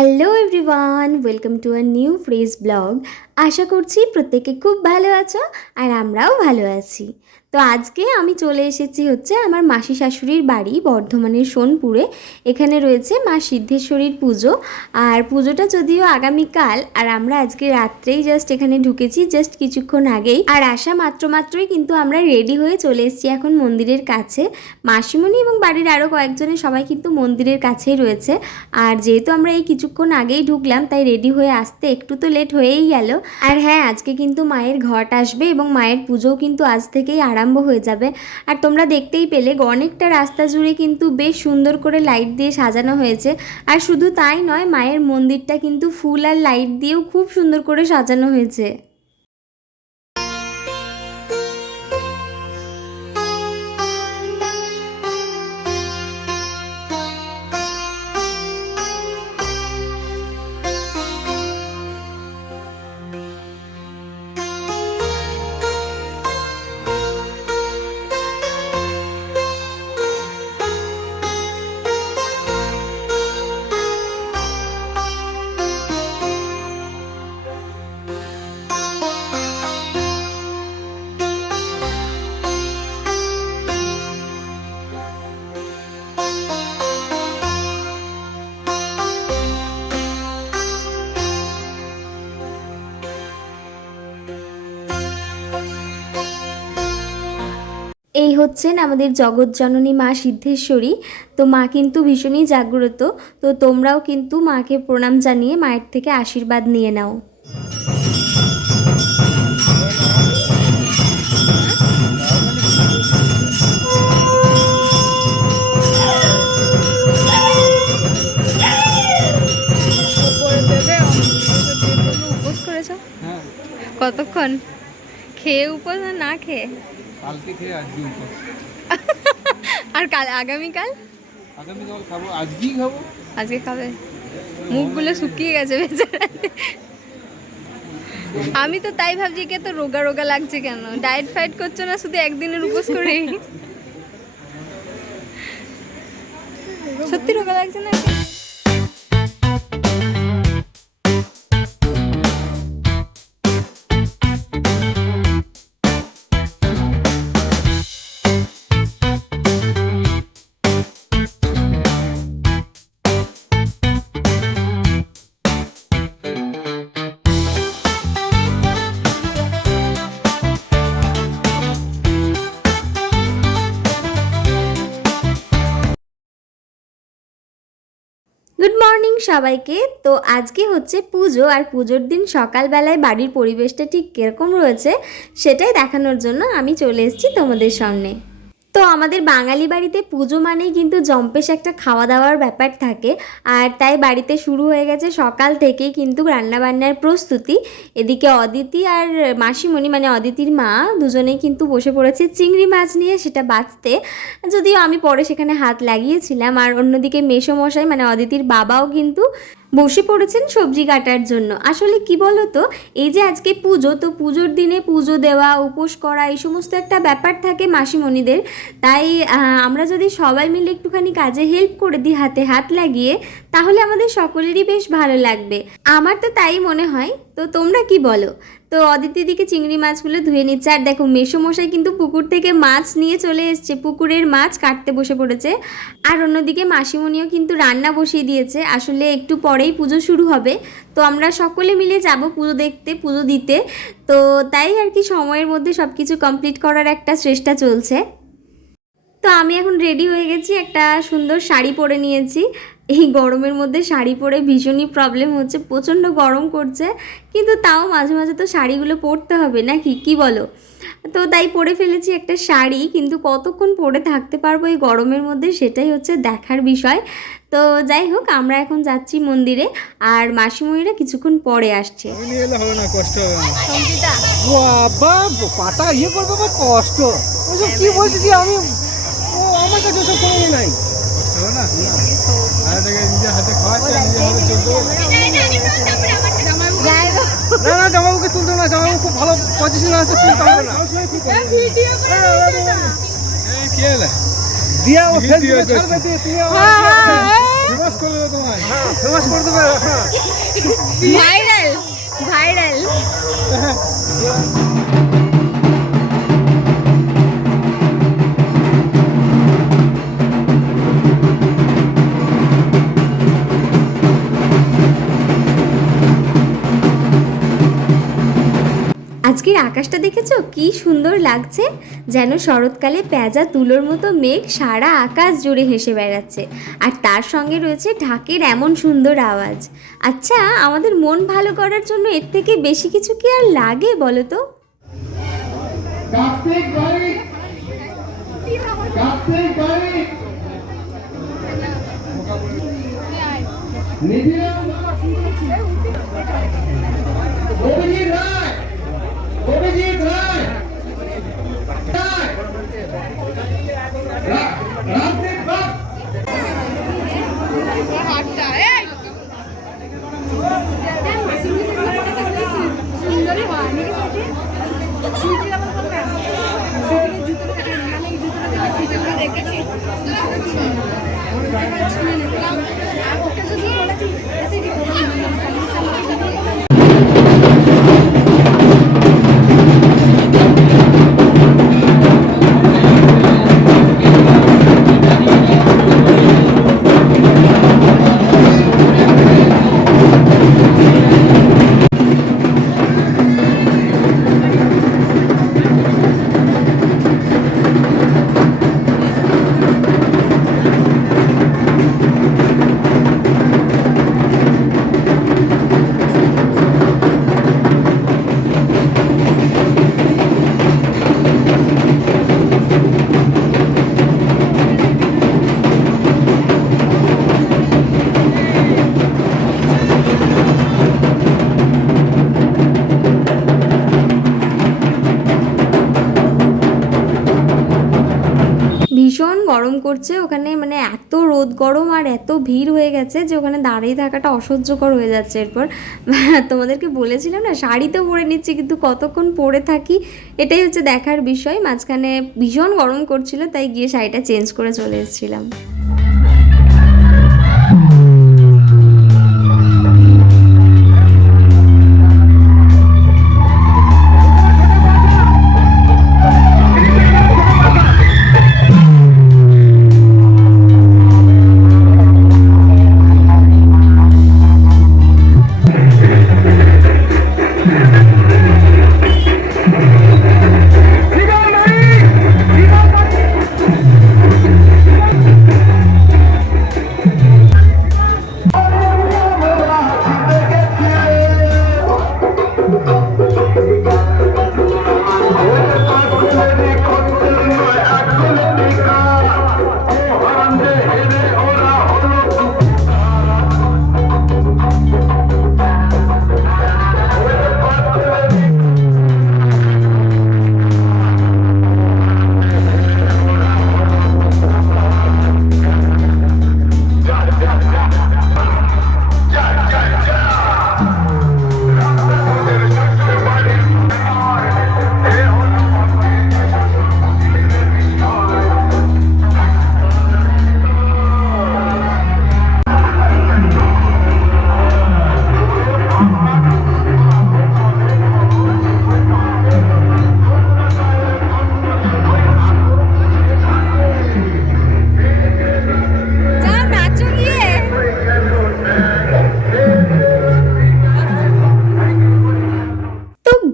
Hello everyone, welcome to a new phrase blog. আশা করছি প্রত্যেকে খুব ভালো আছো আর আমরাও ভালো আছি। তো আজকে আমি চলে এসেছি হচ্ছে আমার মাসি শাশুড়ির বাড়ি, বর্ধমানের সোনপুরে। এখানে রয়েছে মা সিদ্ধেশ্বরীর পুজো। আর পুজোটা যদিও আগামীকাল, আর আমরা আজকে রাত্রেই জাস্ট এখানে ঢুকেছি জাস্ট কিছুক্ষণ আগেই। আর আসা মাত্র মাত্রই কিন্তু আমরা রেডি হয়ে চলে এসেছি এখন মন্দিরের কাছে। মাসিমণি এবং বাড়ির আরও কয়েকজনের সবাই কিন্তু মন্দিরের কাছেই রয়েছে। আর যেহেতু আমরা এই কিছুক্ষণ আগেই ঢুকলাম, তাই রেডি হয়ে আসতে একটু তো লেট হয়েই গেল। আর হ্যাঁ আজকে কিন্তু মায়ের ঘট আসবে এবং মায়ের পুজোও কিন্তু আজ থেকেই আরম্ভ হয়ে যাবে। আর তোমরা দেখতেই পেলে অনেকটা রাস্তা জুড়ে কিন্তু বেশ সুন্দর করে লাইট দিয়ে সাজানো হয়েছে। আর শুধু তাই নয়, মায়ের মন্দিরটা কিন্তু ফুল আর লাইট দিয়েও খুব সুন্দর করে সাজানো হয়েছে। এই হচ্ছেন আমাদের জগৎজননী মা সিদ্ধেশ্বরী। তো মা কিন্তু ভীষণই জাগ্রত। তো তোমরাও কিন্তু মাকে প্রণাম জানিয়ে মায়ের থেকে আশীর্বাদ নিয়ে নাও। উপরে কতক্ষণ? খেয়ে উপোস না না খেয়ে? কালকে খেয়ে আজকে উপোস আর কাল আগামীকাল? আগামীকাল খাব আজকেই খাব। আজকে খাবে? মুখগুলো শুকিয়ে গেছে বেচারা আমি তো তাই ভাবছি কে তো রোগা রোগা লাগছে কেন? ডায়েট ফাইট করছ না শুধু একদিনের উপোস করে সত্যি রোগা লাগছে না? সবাইকে। তো আজকে হচ্ছে পুজো আর পুজোর দিন সকালবেলায় বাড়ির পরিবেশটা ঠিক কীরকম রয়েছে, সেটাই দেখানোর জন্য আমি চলে এসেছি তোমাদের সামনে। তো আমাদের বাঙালি বাড়িতে পুজো মানেই কিন্তু জম্পেশ একটা খাওয়া দাওয়ার ব্যাপার থাকে। আর তাই বাড়িতে শুরু হয়ে গেছে সকাল থেকেই কিন্তু রান্নাবান্নার প্রস্তুতি। এদিকে অদিতি আর মাসিমণি মানে অদিতির মা দুজনেই কিন্তু বসে পড়েছে চিংড়ি মাছ নিয়ে সেটা বাঁচতে যদিও আমি পরে সেখানে হাত লাগিয়েছিলাম। আর অন্যদিকে মেসোমশাই মানে অদিতির বাবাও কিন্তু বসে পড়েছেন সবজি কাটার জন্য। আসলে কি বলো তো এই যে আজকে পুজো, তো পুজোর দিনে পুজো দেওয়া, উপোস করা, এই সমস্ত একটা ব্যাপার থাকে মাসিমণিদের। তাই আমরা যদি সবাই মিলে একটুখানি কাজে হেল্প করে দিই, হাতে হাত লাগিয়ে, তাহলে আমাদের সকলেরই বেশ ভালো লাগবে। আমার তো তাই মনে হয় তো তোমরা কি বলো? তো অদিতি দিকে চিংড়ি মাছগুলো ধুয়ে নিচ্ছে। আর দেখো, মেসোমশাই কিন্তু পুকুর থেকে মাছ নিয়ে চলে এসছে। পুকুরের মাছ কাটতে বসে পড়েছে। আর অন্যদিকে মাসিমণিও কিন্তু রান্না বসিয়ে দিয়েছে। আসলে একটু পরেই পুজো শুরু হবে। তো আমরা সকলে মিলে যাব পুজো দেখতে, পুজো দিতে। তো তাই আর কি সময়ের মধ্যে সব কিছু কমপ্লিট করার একটা চেষ্টা চলছে। তো আমি এখন রেডি হয়ে গেছি। একটা সুন্দর শাড়ি পরে নিয়েছি। এই গরমের মধ্যে শাড়ি পরে ভীষণই প্রবলেম হচ্ছে প্রচণ্ড গরম করছে কিন্তু তাও মাঝে মাঝে তো শাড়িগুলো পরতে হবে নাকি? কি বলো? তো তাই পরে ফেলেছি একটা শাড়ি কিন্তু কতক্ষণ পরে থাকতে পারব এই গরমের মধ্যে সেটাই হচ্ছে দেখার বিষয়। তো যাই হোক আমরা এখন যাচ্ছি মন্দিরে আর মাসিমণিরা কিছুক্ষণ পরে আসছে। কষ্ট হবে না। সঙ্গীতা বাবা পাটা ইয়ে করব কষ্ট। কি বলছি আমি ও আমার কাছে ইয়ে নাই। কষ্ট না? আর এটাকে নিজের হাতে খাওয়াচ্ছে আর হাতে চলতে হবে যাই হোক না না জামাইবাবুকে তুলতে না জামাইবাবু খুব ভালো পজিশন আছে তুলতে হবে না। এই কে এলে দিয়া ও ফেসবুকে ছাড়বে দিয়ে তুমি হ্যাঁ, হ্যাঁ, হ্যাঁ। ফেমাস করে দেবো তোমায়। ফেমাস করে দেবে ভাইরাল ভাইরাল আজকের আকাশটা দেখেছ? কি সুন্দর লাগছে। যেন শরৎকালে পেঁজা, তুলোর মতো মেঘ সারা আকাশ জুড়ে হেসে বেড়াচ্ছে। আর তার সঙ্গে রয়েছে ঢাকের এমন সুন্দর আওয়াজ। আচ্ছা আমাদের মন ভালো করার জন্য এর থেকে বেশি কিছু কি আর লাগে বলো তো? নিধিরাম। অভিজিৎ রায়। অভিজিৎ করছে, ওখানে মানে এত রোদ গরম আর এত ভিড় হয়ে গেছে যে ওখানে দাঁড়িয়ে থাকাটা অসহ্যকর হয়ে যাচ্ছে এরপর। তোমাদেরকে বলেছিলাম না, শাড়ি তো পরে নিচ্ছি কিন্তু কতক্ষণ পরে থাকি, এটাই হচ্ছে দেখার বিষয়। মাঝখানে ভীষণ গরম করছিল, তাই গিয়ে শাড়িটা চেঞ্জ করে চলে এসেছিলাম।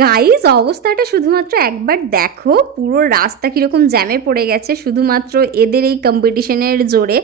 গাইজ অবস্থাটা শুধুমাত্র একবার দেখো। পুরো রাস্তা কীরকম জ্যামে পড়ে গেছে, শুধুমাত্র এদের এই কম্পিটিশনের জোরে।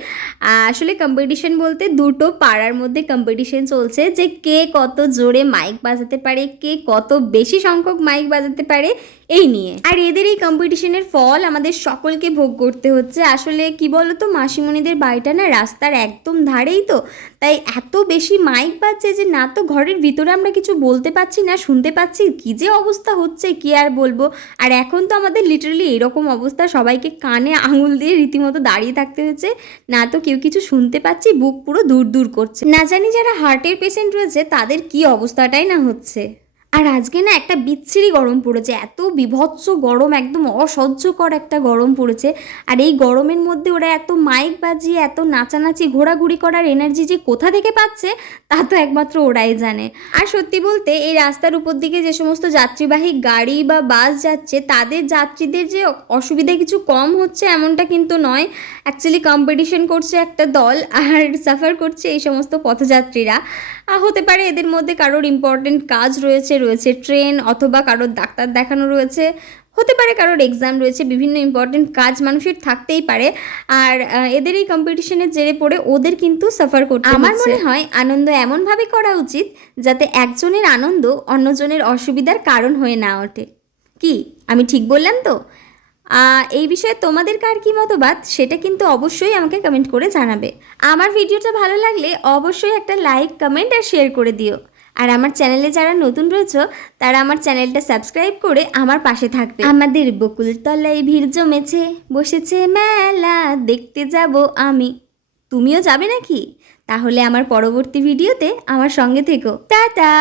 আসলে কম্পিটিশন বলতে দুটো পাড়ার মধ্যে কম্পিটিশন চলছে যে কে কত জোরে মাইক বাজাতে পারে, কে কত বেশি সংখ্যক মাইক বাজাতে পারে এই নিয়ে। আর এদের এই কম্পিটিশনের ফল আমাদের সকলকে ভোগ করতে হচ্ছে। আসলে কি বলো তো মাসিমণিদের বাড়িটা না রাস্তার একদম ধারেই তো। তাই এত বেশি মাইক বাজছে যে না তো ঘরের ভিতরে আমরা কিছু বলতে পারছি না, শুনতে পাচ্ছি কি যে অবস্থা হচ্ছে, কি আর বলব? আর এখন তো আমাদের লিটারালি এরকম অবস্থা, সবাইকে কানে আঙুল দিয়ে রীতিমতো দাঁড়িয়ে থাকতে হচ্ছে। না তো কেউ কিছু শুনতে পাচ্ছি, বুক পুরো দূর দূর করছে। না জানি যারা হার্টের পেশেন্ট রয়েছে, তাদের কি অবস্থাটাই না হচ্ছে। আর আজকে না একটা বিচ্ছিরি গরম পড়েছে, এত বিভৎস গরম, একদম অসহ্যকর একটা গরম পড়েছে। আর এই গরমের মধ্যে ওরা এত মাইক বাজিয়ে, এত নাচানাচি, ঘোরাঘুরি করার এনার্জি যে কোথা থেকে পাচ্ছে, তা তো একমাত্র ওরাই জানে। আর সত্যি বলতে, এই রাস্তার উপর দিকে যে সমস্ত যাত্রীবাহী গাড়ি বা বাস যাচ্ছে, তাদের যাত্রীদের যে অসুবিধা কিছু কম হচ্ছে এমনটা কিন্তু নয়। অ্যাকচুয়ালি কম্পিটিশন করছে একটা দল আর সাফার করছে এই সমস্ত পথযাত্রীরা। হতে পারে এদের মধ্যে কারোর ইম্পর্টেন্ট কাজ রয়েছে রয়েছে ট্রেন অথবা কারোর ডাক্তার দেখানো রয়েছে। হতে পারে কারোর এক্সাম রয়েছে বিভিন্ন ইম্পর্টেন্ট কাজ মানুষের থাকতেই পারে। আর এদের এই কম্পিটিশনের জেরে পড়ে ওদের কিন্তু সাফার করতে আমার মনে হয় আনন্দ এমনভাবে করা উচিত যাতে একজনের আনন্দ অন্যজনের অসুবিধার কারণ হয়ে না ওঠে। কি? আমি ঠিক বললাম তো? এই বিষয়ে তোমাদের কার কী মতবাদ? সেটা কিন্তু অবশ্যই আমাকে কমেন্ট করে জানাবে। আমার ভিডিওটা ভালো লাগলে অবশ্যই একটা লাইক কমেন্ট আর শেয়ার করে দিও। আর আমার চ্যানেলে যারা নতুন রয়েছে, তারা আমার চ্যানেলটা সাবস্ক্রাইব করে আমার পাশে থাকবে। আমাদের বকুলতলায় ভিড় জমেছে, বসেছে মেলা, দেখতে যাব আমি। তুমিও যাবে নাকি? তাহলে আমার পরবর্তী ভিডিওতে আমার সঙ্গে থেকো। টাটা!